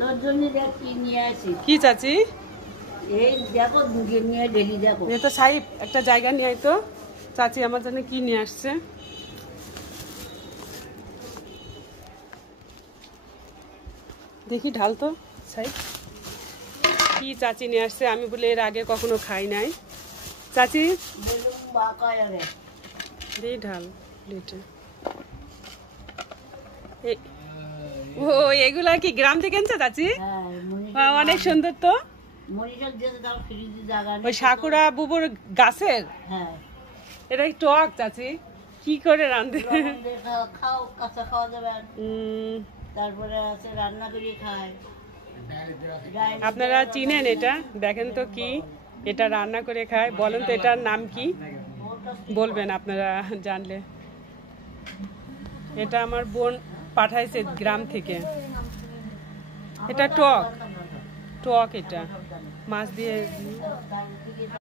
তোর জন্য দেখ কি নিয়ে আসি। কি চাচি? এই দেখো নিয়ে ডেলি দেখো। এ তো সাহেব একটা জায়গা নিয়ে তো চাচি আমার জন্য কি নিয়ে আসছে। দেখি ঢাল তো সাহেব কি চাচি নিয়ে আসছে। আমি বলে এর আগে কখনো খাই নাই। চাচি দিয়ে ঢাল প্লেটে। ও এগুলা কি গ্রাম থেকে আনছে চাচি? অনেক সুন্দর তো। ওই সাকুরা বুবুর গাছের। এটা টক চাচি কি করে রাঁধে? খাও কাঁচা খাওয়া যাবে। তারপরে আছে রান্না করে খায়। আপনারা চিনেন এটা? দেখেন তো কি এটা রান্না করে খায়। বলেন তো এটার নাম কি? বলবেন আপনারা জানলে। এটা আমার বোন পাঠাইছে গ্রাম থেকে। এটা টক টক, এটা মাছ দিয়ে।